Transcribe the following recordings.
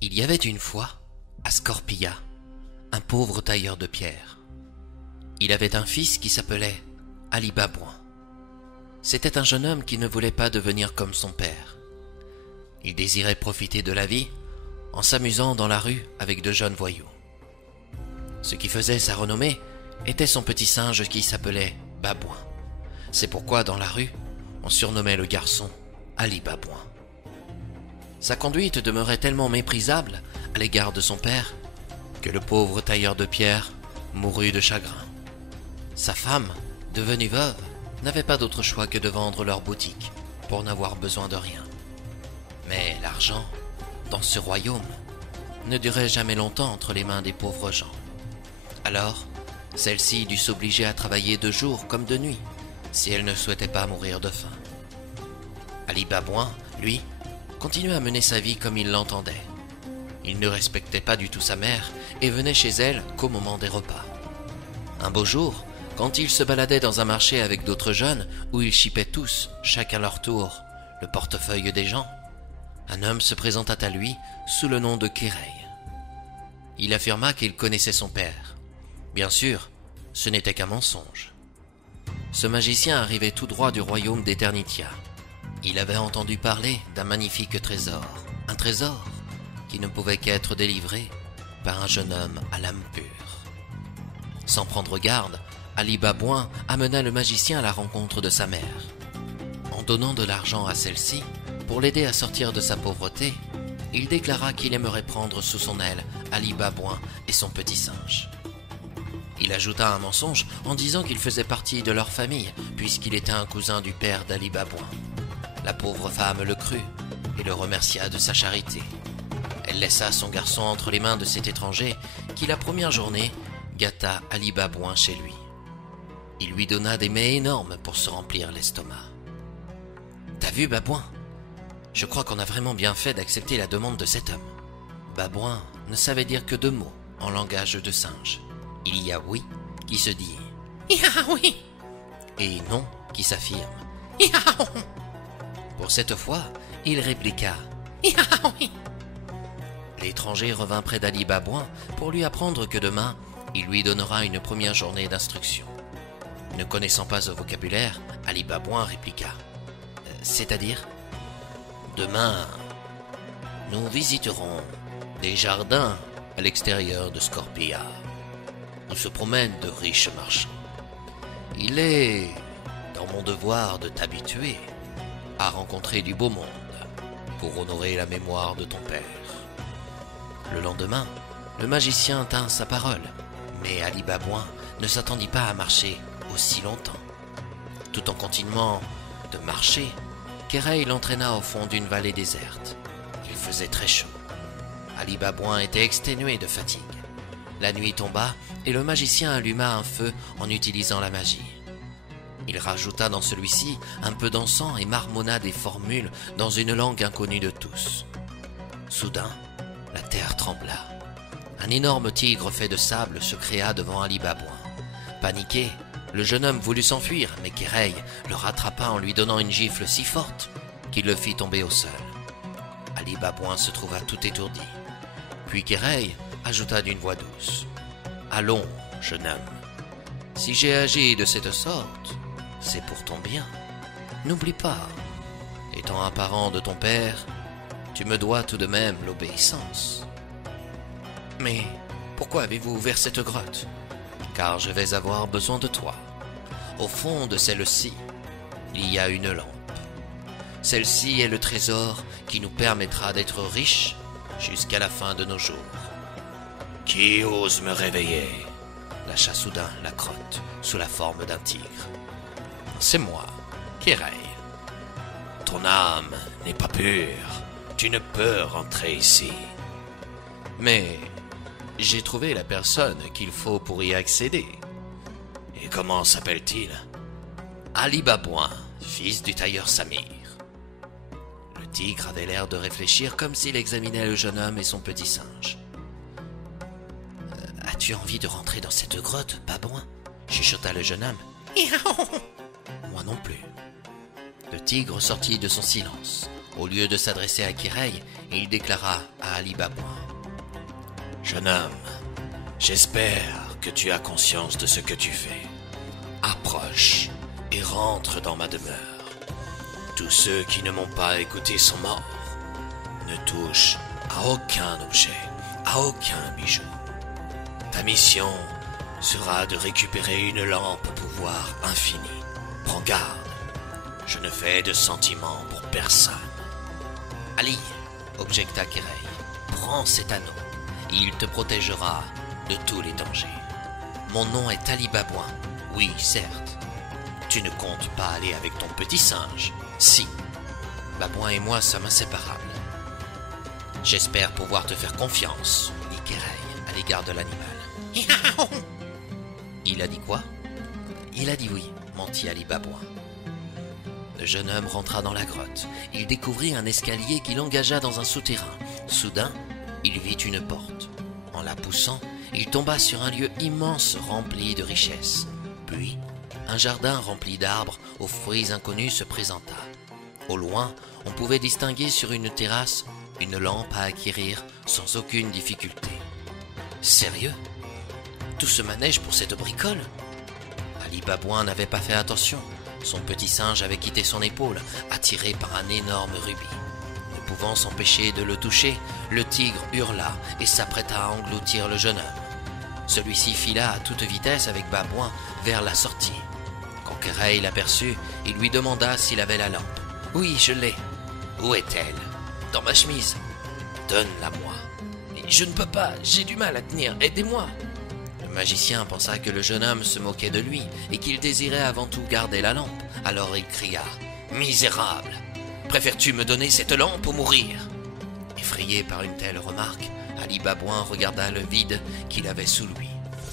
Il y avait une fois, à Scorpia, un pauvre tailleur de pierre. Il avait un fils qui s'appelait Ali Babouin. C'était un jeune homme qui ne voulait pas devenir comme son père. Il désirait profiter de la vie en s'amusant dans la rue avec de jeunes voyous. Ce qui faisait sa renommée était son petit singe qui s'appelait Babouin. C'est pourquoi dans la rue, on surnommait le garçon Ali Babouin. Sa conduite demeurait tellement méprisable à l'égard de son père que le pauvre tailleur de pierre mourut de chagrin. Sa femme, devenue veuve, n'avait pas d'autre choix que de vendre leur boutique pour n'avoir besoin de rien. Mais l'argent, dans ce royaume, ne durait jamais longtemps entre les mains des pauvres gens. Alors, celle-ci dut s'obliger à travailler de jour comme de nuit, si elle ne souhaitait pas mourir de faim. Ali Babouin, lui, continuait à mener sa vie comme il l'entendait. Il ne respectait pas du tout sa mère et venait chez elle qu'au moment des repas. Un beau jour, quand il se baladait dans un marché avec d'autres jeunes où ils chipaient tous, chacun leur tour, le portefeuille des gens, un homme se présenta à lui sous le nom de Kéreï. Il affirma qu'il connaissait son père. Bien sûr, ce n'était qu'un mensonge. Ce magicien arrivait tout droit du royaume d'Eternitia. Il avait entendu parler d'un magnifique trésor, un trésor qui ne pouvait qu'être délivré par un jeune homme à l'âme pure. Sans prendre garde, Ali Babouin amena le magicien à la rencontre de sa mère. En donnant de l'argent à celle-ci pour l'aider à sortir de sa pauvreté, il déclara qu'il aimerait prendre sous son aile Ali Babouin et son petit singe. Il ajouta un mensonge en disant qu'il faisait partie de leur famille puisqu'il était un cousin du père d'Ali Babouin. La pauvre femme le crut et le remercia de sa charité. Elle laissa son garçon entre les mains de cet étranger qui, la première journée, gâta Ali Babouin chez lui. Il lui donna des mets énormes pour se remplir l'estomac. « T'as vu, Babouin ? Je crois qu'on a vraiment bien fait d'accepter la demande de cet homme. » Babouin ne savait dire que 2 mots en langage de singe. Il y a oui qui se dit « oui » et non qui s'affirme « Yaou ». Pour cette fois, il répliqua « oui ». L'étranger revint près d'Ali Babouin pour lui apprendre que demain, il lui donnera une première journée d'instruction. Ne connaissant pas ce vocabulaire, Ali Babouin répliqua « C'est-à-dire ?»« Demain, nous visiterons des jardins à l'extérieur de Scorpia, où se promènent de riches marchands. Il est dans mon devoir de t'habituer à rencontrer du beau monde pour honorer la mémoire de ton père. » Le lendemain, le magicien tint sa parole, mais Ali Babouin ne s'attendit pas à marcher aussi longtemps. Tout en continuant de marcher, Kéreï l'entraîna au fond d'une vallée déserte. Il faisait très chaud. Ali Babouin était exténué de fatigue. La nuit tomba et le magicien alluma un feu en utilisant la magie. Il rajouta dans celui-ci un peu d'encens et marmonna des formules dans une langue inconnue de tous. Soudain, la terre trembla. Un énorme tigre fait de sable se créa devant Ali Babouin. Paniqué, le jeune homme voulut s'enfuir, mais Kéreï le rattrapa en lui donnant une gifle si forte qu'il le fit tomber au sol. Ali Babouin se trouva tout étourdi. Puis Kéreï ajouta d'une voix douce « Allons, jeune homme, si j'ai agi de cette sorte, c'est pour ton bien. N'oublie pas, étant un parent de ton père, tu me dois tout de même l'obéissance. » « Mais pourquoi avez-vous ouvert cette grotte ? » ?»« Car je vais avoir besoin de toi. Au fond de celle-ci, il y a une lampe. Celle-ci est le trésor qui nous permettra d'être riches jusqu'à la fin de nos jours. » « Qui ose me réveiller ?» lâcha soudain la grotte sous la forme d'un tigre. « C'est moi, Kéreï. »« Ton âme n'est pas pure. Tu ne peux rentrer ici. »« Mais j'ai trouvé la personne qu'il faut pour y accéder. »« Et comment s'appelle-t-il ? » ?»« Ali Babouin, fils du tailleur Samir. » Le tigre avait l'air de réfléchir comme s'il examinait le jeune homme et son petit singe. « As-tu envie de rentrer dans cette grotte, Babouin ?» chuchota le jeune homme. « Moi non plus. » Le tigre sortit de son silence. Au lieu de s'adresser à Kéreï, il déclara à Ali Babouin. « Jeune homme, j'espère que tu as conscience de ce que tu fais. Approche et rentre dans ma demeure. Tous ceux qui ne m'ont pas écouté sont morts. Ne touche à aucun objet, à aucun bijou. Ta mission sera de récupérer une lampe au pouvoir infini. Prends garde, je ne fais de sentiments pour personne. » « Ali, objecta Kéray, prends cet anneau. Il te protégera de tous les dangers. Mon nom est Ali Babouin. Oui, certes. Tu ne comptes pas aller avec ton petit singe. Si. Babouin et moi sommes inséparables. J'espère pouvoir te faire confiance, dit Kéray à l'égard de l'animal. Il a dit quoi? Il a dit oui, mentit Ali Babouin. Le jeune homme rentra dans la grotte. Il découvrit un escalier qui l'engagea dans un souterrain. Soudain, il vit une porte. En la poussant, il tomba sur un lieu immense rempli de richesses. Puis, un jardin rempli d'arbres aux fruits inconnus se présenta. Au loin, on pouvait distinguer sur une terrasse une lampe à acquérir sans aucune difficulté. Sérieux? Tout ce manège pour cette bricole? Ali Babouin n'avait pas fait attention. Son petit singe avait quitté son épaule, attiré par un énorme rubis. Ne pouvant s'empêcher de le toucher, le tigre hurla et s'apprêta à engloutir le jeune homme. Celui-ci fila à toute vitesse avec Babouin vers la sortie. Quand Kéray l'aperçut, il lui demanda s'il avait la lampe. « Oui, je l'ai. »« Où est-elle ?»« Dans ma chemise. »« Donne-la-moi. »« Je ne peux pas, j'ai du mal à tenir, aidez-moi !» Le magicien pensa que le jeune homme se moquait de lui et qu'il désirait avant tout garder la lampe. Alors il cria « Misérable! Préfères-tu me donner cette lampe ou mourir ?» Effrayé par une telle remarque, Ali Babouin regarda le vide qu'il avait sous lui.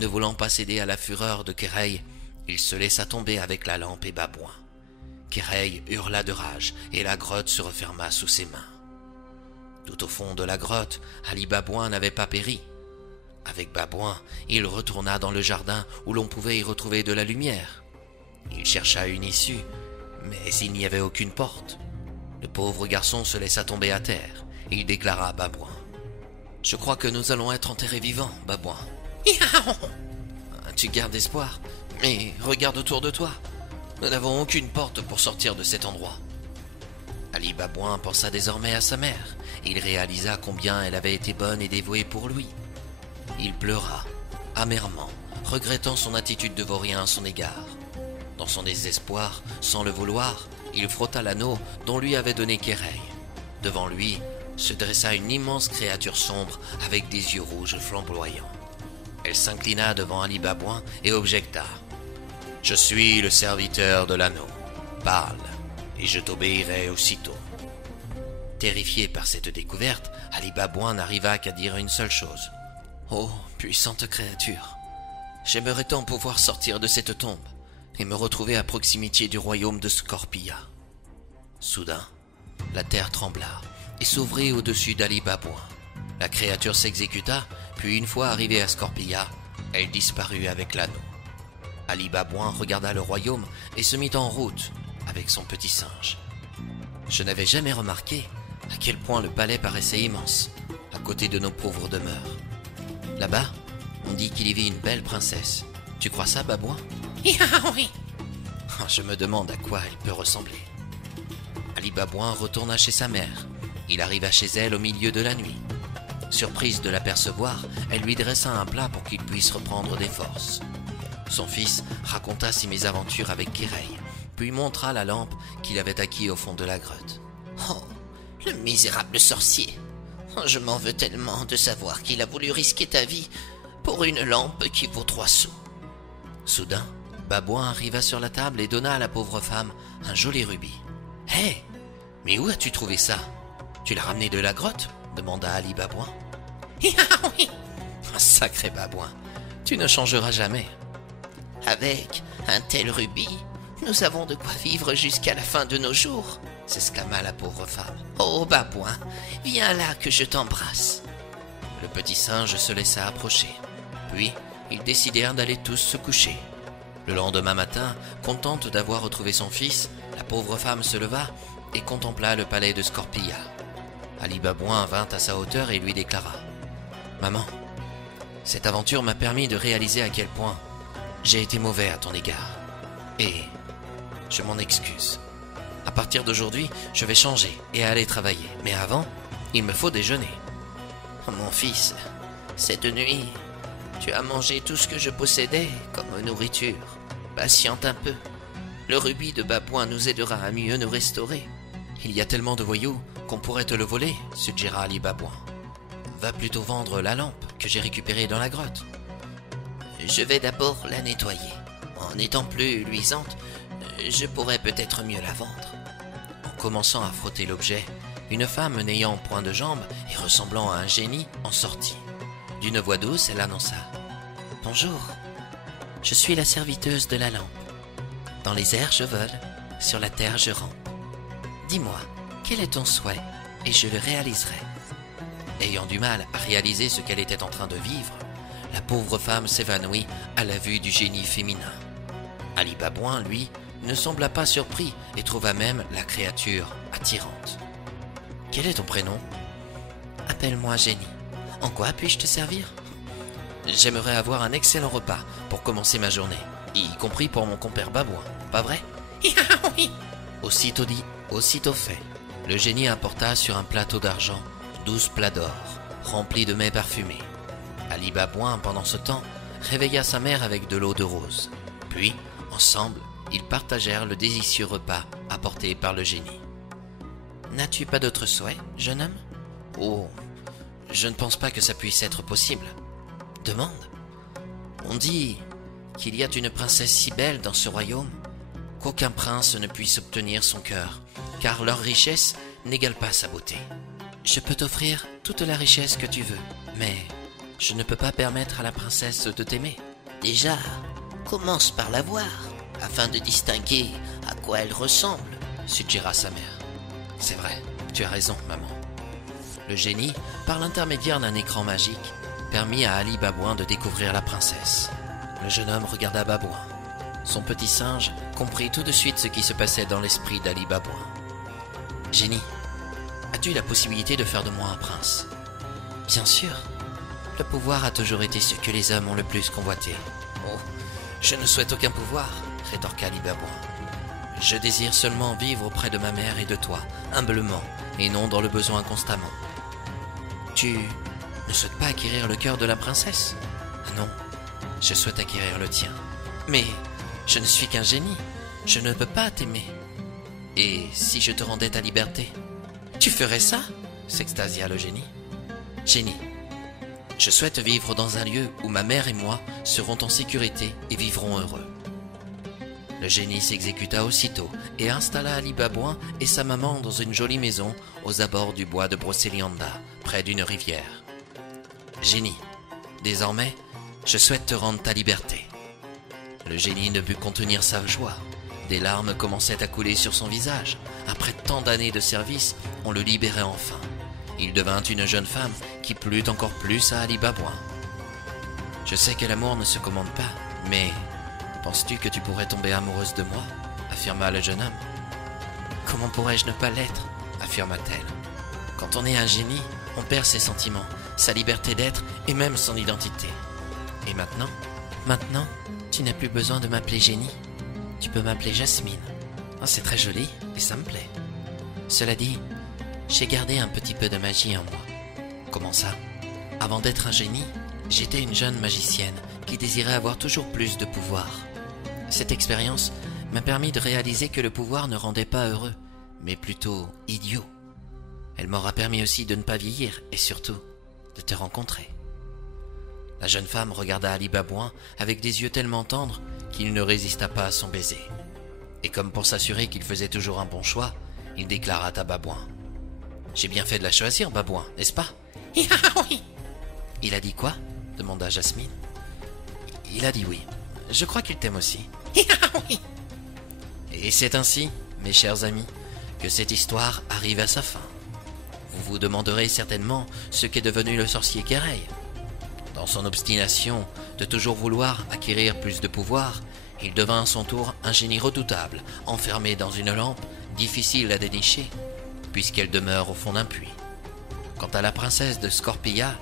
Ne voulant pas céder à la fureur de Kéray, il se laissa tomber avec la lampe et Babouin. Kéray hurla de rage et la grotte se referma sous ses mains. Tout au fond de la grotte, Ali Babouin n'avait pas péri. Avec Babouin, il retourna dans le jardin où l'on pouvait y retrouver de la lumière. Il chercha une issue, mais il n'y avait aucune porte. Le pauvre garçon se laissa tomber à terre. Il déclara à Babouin. « Je crois que nous allons être enterrés vivants, Babouin. »« Tu gardes espoir, mais regarde autour de toi. Nous n'avons aucune porte pour sortir de cet endroit. » Ali Babouin pensa désormais à sa mère. Il réalisa combien elle avait été bonne et dévouée pour lui. Il pleura, amèrement, regrettant son attitude de vaurien à son égard. Dans son désespoir, sans le vouloir, il frotta l'anneau dont lui avait donné Kéray. Devant lui se dressa une immense créature sombre avec des yeux rouges flamboyants. Elle s'inclina devant Ali Babouin et objecta. « Je suis le serviteur de l'anneau. Parle, et je t'obéirai aussitôt. » Terrifié par cette découverte, Ali Babouin n'arriva qu'à dire une seule chose. « Oh, puissante créature, j'aimerais tant pouvoir sortir de cette tombe et me retrouver à proximité du royaume de Scorpia. » Soudain, la terre trembla et s'ouvrit au-dessus d'Ali Babouin. La créature s'exécuta, puis une fois arrivée à Scorpia, elle disparut avec l'anneau. Ali Babouin regarda le royaume et se mit en route avec son petit singe. Je n'avais jamais remarqué à quel point le palais paraissait immense, à côté de nos pauvres demeures. Là-bas, on dit qu'il y vit une belle princesse. Tu crois ça, Babouin? Oui. Je me demande à quoi elle peut ressembler. Ali Babouin retourna chez sa mère. Il arriva chez elle au milieu de la nuit. Surprise de l'apercevoir, elle lui dressa un plat pour qu'il puisse reprendre des forces. Son fils raconta ses mésaventures avec Kéray, puis montra la lampe qu'il avait acquise au fond de la grotte. « Oh, le misérable sorcier! Je m'en veux tellement de savoir qu'il a voulu risquer ta vie pour une lampe qui vaut 3 sous. » Soudain, Babouin arriva sur la table et donna à la pauvre femme un joli rubis. « Hé, mais où as-tu trouvé ça? Tu l'as ramené de la grotte ?» demanda Ali Babouin. « Oui, sacré Babouin, tu ne changeras jamais. Avec un tel rubis, nous avons de quoi vivre jusqu'à la fin de nos jours, » s'exclama la pauvre femme. « Oh Babouin, viens là que je t'embrasse. » Le petit singe se laissa approcher. Puis, ils décidèrent d'aller tous se coucher. Le lendemain matin, contente d'avoir retrouvé son fils, la pauvre femme se leva et contempla le palais de Scorpia. Ali Babouin vint à sa hauteur et lui déclara: Maman, cette aventure m'a permis de réaliser à quel point j'ai été mauvais à ton égard. Et je m'en excuse. À partir d'aujourd'hui, je vais changer et aller travailler. Mais avant, il me faut déjeuner. Mon fils, cette nuit, tu as mangé tout ce que je possédais comme nourriture. Patiente un peu. Le rubis de Babouin nous aidera à mieux nous restaurer. Il y a tellement de voyous qu'on pourrait te le voler, suggéra Ali Babouin. Va plutôt vendre la lampe que j'ai récupérée dans la grotte. Je vais d'abord la nettoyer. En étant plus luisante, je pourrais peut-être mieux la vendre. En commençant à frotter l'objet, une femme n'ayant point de jambes et ressemblant à un génie en sortit. D'une voix douce, elle annonça: Bonjour, je suis la serviteuse de la lampe. Dans les airs je vole, sur la terre je rampe. Dis-moi, quel est ton souhait, et je le réaliserai. Ayant du mal à réaliser ce qu'elle était en train de vivre, la pauvre femme s'évanouit à la vue du génie féminin. Ali Babouin, lui, ne sembla pas surpris et trouva même la créature attirante. Quel est ton prénom? Appelle-moi Génie. En quoi puis-je te servir? J'aimerais avoir un excellent repas pour commencer ma journée, y compris pour mon compère Babouin, pas vrai? Oui. Aussitôt dit, aussitôt fait. Le génie apporta sur un plateau d'argent 12 plats d'or, remplis de mets parfumés. Ali Babouin, pendant ce temps, réveilla sa mère avec de l'eau de rose. Puis, ensemble, ils partagèrent le délicieux repas apporté par le génie. N'as-tu pas d'autre souhait, jeune homme? Oh, je ne pense pas que ça puisse être possible. Demande. On dit qu'il y a une princesse si belle dans ce royaume qu'aucun prince ne puisse obtenir son cœur, car leur richesse n'égale pas sa beauté. Je peux t'offrir toute la richesse que tu veux, mais je ne peux pas permettre à la princesse de t'aimer. Déjà, commence par la voir, afin de distinguer à quoi elle ressemble, suggéra sa mère. C'est vrai, tu as raison, maman. Le génie, par l'intermédiaire d'un écran magique, permit à Ali Babouin de découvrir la princesse. Le jeune homme regarda Babouin. Son petit singe comprit tout de suite ce qui se passait dans l'esprit d'Ali Babouin. Génie, as-tu la possibilité de faire de moi un prince? Bien sûr. Le pouvoir a toujours été ce que les hommes ont le plus convoité. Oh, je ne souhaite aucun pouvoir, rétorqua Ali Babouin. Je désire seulement vivre auprès de ma mère et de toi, humblement, et non dans le besoin constamment. Tu ne souhaites pas acquérir le cœur de la princesse? Non, je souhaite acquérir le tien. Mais je ne suis qu'un génie, je ne peux pas t'aimer. Et si je te rendais ta liberté? Tu ferais ça? S'extasia le génie. Génie, je souhaite vivre dans un lieu où ma mère et moi serons en sécurité et vivrons heureux. Le génie s'exécuta aussitôt et installa Ali Babouin et sa maman dans une jolie maison aux abords du bois de Brocéliande, près d'une rivière. Génie, désormais, je souhaite te rendre ta liberté. Le génie ne put contenir sa joie. Des larmes commençaient à couler sur son visage. Après tant d'années de service, on le libérait enfin. Il devint une jeune femme qui plut encore plus à Ali Babouin. Je sais que l'amour ne se commande pas, mais penses-tu que tu pourrais tomber amoureuse de moi? Affirma le jeune homme. Comment pourrais-je ne pas l'être? Affirma-t-elle. Quand on est un génie, on perd ses sentiments, sa liberté d'être et même son identité. Et maintenant? Maintenant, tu n'as plus besoin de m'appeler Génie. Tu peux m'appeler Jasmine. Oh, c'est très joli et ça me plaît. Cela dit, j'ai gardé un petit peu de magie en moi. Comment ça? Avant d'être un génie, j'étais une jeune magicienne qui désirait avoir toujours plus de pouvoir. Cette expérience m'a permis de réaliser que le pouvoir ne rendait pas heureux, mais plutôt idiot. Elle m'aura permis aussi de ne pas vieillir et surtout de te rencontrer. La jeune femme regarda Ali Babouin avec des yeux tellement tendres qu'il ne résista pas à son baiser. Et comme pour s'assurer qu'il faisait toujours un bon choix, il déclara à Babouin. « J'ai bien fait de la choisir, Babouin, n'est-ce pas ?»« Oui. »« Il a dit quoi ?» demanda Jasmine. « Il a dit oui. Je crois qu'il t'aime aussi. »« Oui. » Et c'est ainsi, mes chers amis, que cette histoire arrive à sa fin. Vous vous demanderez certainement ce qu'est devenu le sorcier Kéreil. Dans son obstination de toujours vouloir acquérir plus de pouvoir, il devint à son tour un génie redoutable, enfermé dans une lampe difficile à dénicher, puisqu'elle demeure au fond d'un puits. Quant à la princesse de Scorpia,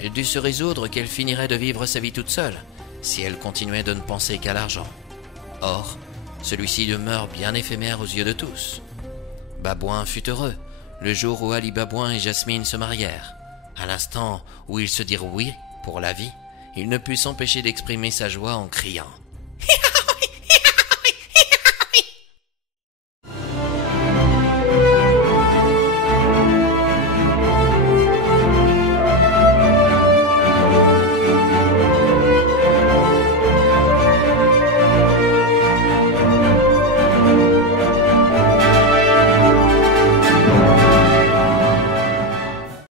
elle dut se résoudre qu'elle finirait de vivre sa vie toute seule, si elle continuait de ne penser qu'à l'argent. Or, celui-ci demeure bien éphémère aux yeux de tous. Babouin fut heureux, le jour où Ali Babouin et Jasmine se marièrent. À l'instant où ils se dirent oui pour la vie, il ne put s'empêcher d'exprimer sa joie en criant «